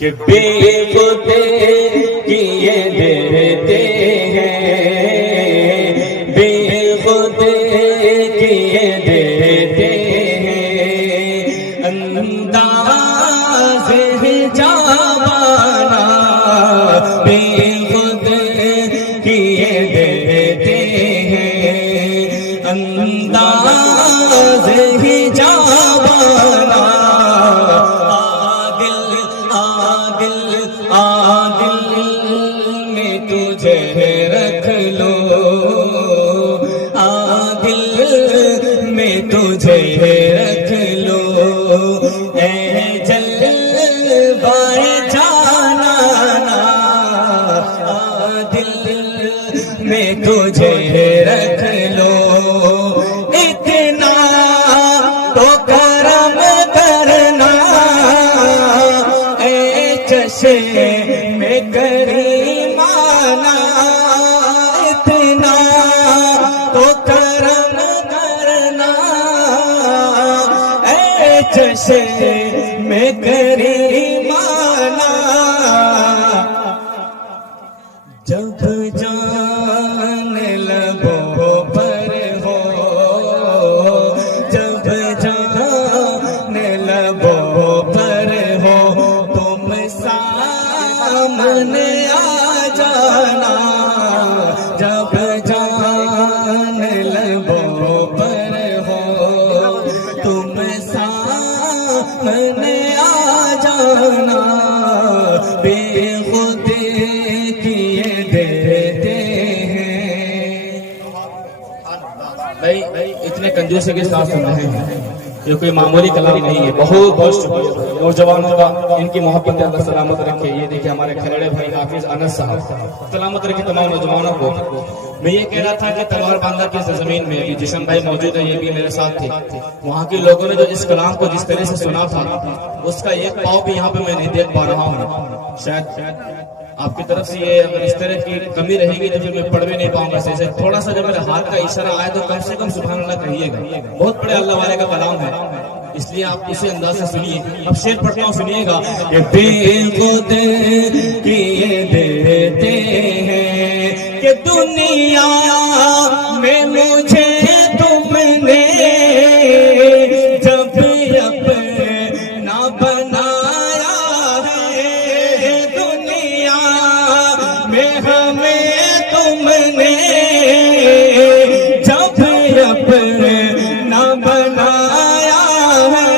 کہ بے خود کیے دیتے ہیں، بے خود کیے دیتے ہیں، انداز جاوانا بے خود کیے دیتے ہیں، انداز ہی جاوانا عادل میں تجھے رکھ لو، عادل میں تجھے رکھ لو، اے جلوہ جانانا عادل میں تجھے رکھ لو، اتنا تو کرم کرنا اے میں کریمانہ، اتنا تو کرم کرنا اے چشم میں کریمانہ، جب جان لبوں پر ہو، جب جان لبوں پر ہو، تم سامنے آ جانا، جب جان لبوں پر ہو، تم سامنے آ جانا، بے خود کیے دیتے ہیں۔ بھائی اتنے کنجوسی کے ساتھ سن رہے ہیں، یہ کوئی معمولی کلام نہیں ہے، بہت بہت شکریہ نوجوانوں کا، ان کی محبت اللہ سلامت رکھے۔ یہ دیکھیں ہمارے کھلڑے بھائی حافظ انس صاحب سلامت رکھے تمام نوجوانوں کو۔ میں یہ کہہ رہا تھا کہ تلوار باندھا کی زمین میں ابھی جشن بھائی موجود ہے، یہ بھی میرے ساتھ تھے، وہاں کے لوگوں نے جو اس کلام کو جس طرح سے سنا تھا اس کا ایک پاؤ بھی یہاں پہ میں نہیں دیکھ پا رہا ہوں، شاید آپ کی طرف سے یہ اگر اس طرح کی کمی رہے گی تو پھر میں پڑھ بھی نہیں پاؤں گا صحیح سے۔ تھوڑا سا جب میرے ہاتھ کا اشارہ آئے تو کم سے کم سبحان اللہ کہیے گا، بہت بڑے اللہ والے کا کلام ہے، اس لیے آپ اسے انداز سے سنیے۔ اب شعر پڑھتا ہوں، سنیے گا کہ بے خود کیے دیتے ہیں کہ دنیا میں مجھے تم نے جب اپنا بنایا ہے، دنیا میں ہمیں تم نے جب اپنا بنایا ہے،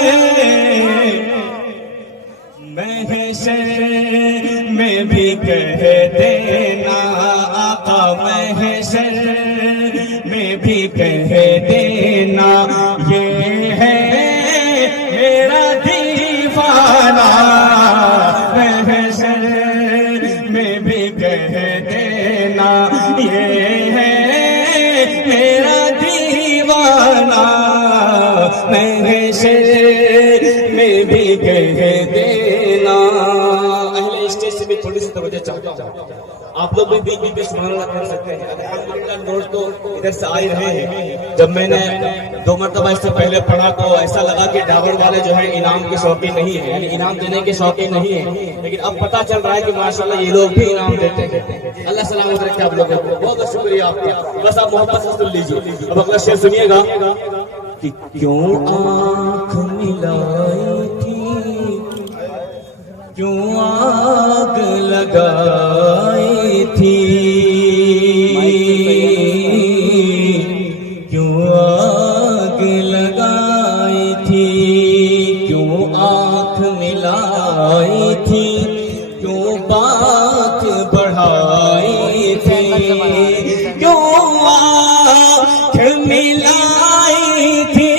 محشر میں بھی کہہ دینا آقا، محشر میں بھی کہہ دینا یہ ہے میرا دیوانہ، محشر میں بھی کہہ دینا یہ ہے میرا دیوانہ، محشر میں بھی کہہ دینا۔ اہل اسٹیج سے بھی تھوڑی سی توجہ چاہتا ہوں، آپ لوگ بھی بیچ بیچ سبحان اللہ کر سکتے ہیں۔ الحمدللہ نوٹ تو ادھر سے آ ہی رہے ہیں، جب میں نے 2 مرتبہ اس سے پہلے پڑھا تو ایسا لگا کہ ڈاور والے جو ہے انعام کے شوقین نہیں ہیں، یعنی انعام دینے کے شوقین نہیں ہیں، لیکن اب پتہ چل رہا ہے کہ ماشاءاللہ یہ لوگ بھی انعام دیتے ہیں۔ اللہ سلامت رکھے آپ لوگوں کو، بہت بہت شکریہ آپ کا، بس آپ محبت سے سن لیجیے۔ اب اگلا شعر سنیے گا کہ کیوں آنکھ ملائی تھی، کیوں آگ لگائی تھی، کیوں آگ لگائی تھی، کیوں آنکھ ملائی تھی، کیوں بات بڑھائی تھی، کیوں آنکھ ملائی تھی،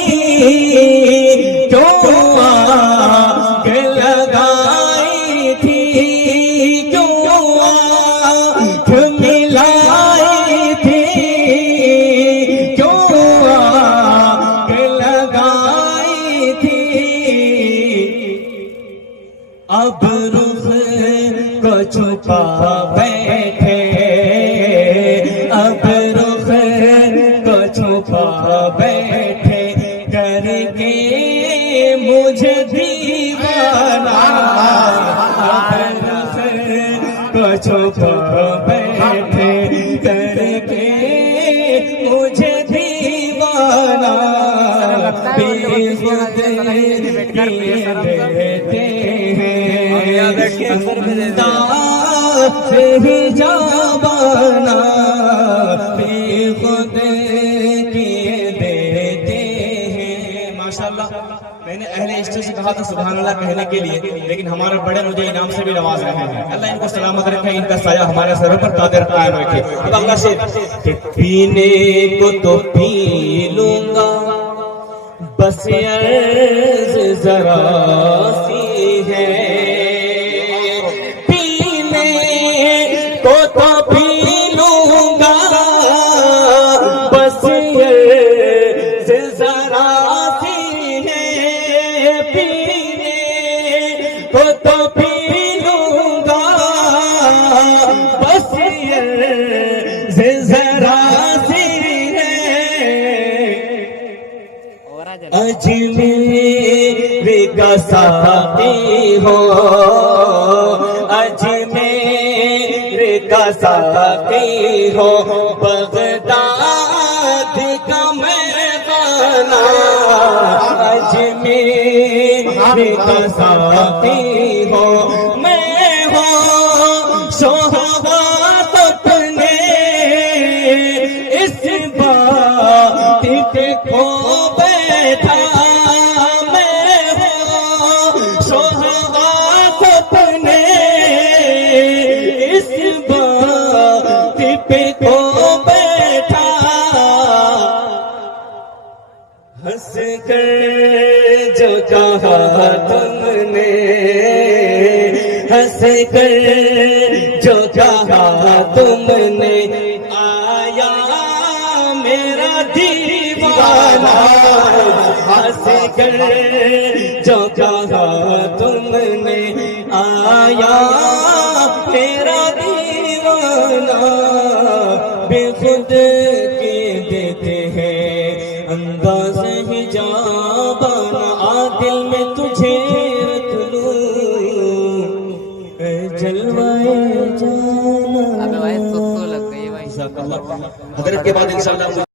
کیوں آگ لگائی تھی، کیوں آنکھ ملائی تھی، کیوں آگ لگائی تھی، اب رخ کو چھپا بیٹھے، اب رخ کو چھپا بیٹھے، کر کے مجھے دیوانہ، اب انداز ہی جابانا بے خود کیے دیتے ہیں. ماشاءاللہ میں نے اہل اسٹیج سے کہا تھا سبحان اللہ کہنے کے لیے، لیکن ہمارے بڑے مجھے انعام سے بھی نواز رہے ہیں. اللہ ان کو سلامت رکھے، ان کا سایہ ہمارے سروں پر قادر قائم رکھے. اب اگلا شعر. کہ پینے کو تو پی لوں گا بس عرض ذرا سی ہے، پینے کو تو پی لوں گا بس عرض ذرا سی ہے، پینے کو تو پی لوں گا بس عرض ذرا سی ہے. اجمیر کا ساقی ہو، اجمیر کا ساقی ہو، بغداد کا میخانہ، اجمیر کا ساقی ہو، میں ہوں شوہات اپنے اس بات کو بیٹھا، میں ہوں شوہات اپنے اس بات کو بیٹھا. ہنس کر جو کہا تم نے، ہنس کر جو کہا تم نے، آیا میرا دیوانہ. ہنس کر جو کہا تم نے، آیا میرا دیوانہ. بے خود کے دیتے ہیں انداز ہی جابانا، دل میں تجھے رکھ لوں اے جلوائے جانا. ابے بھائی سو لگ گئی بھائی. حضرت کے بعد انشاءاللہ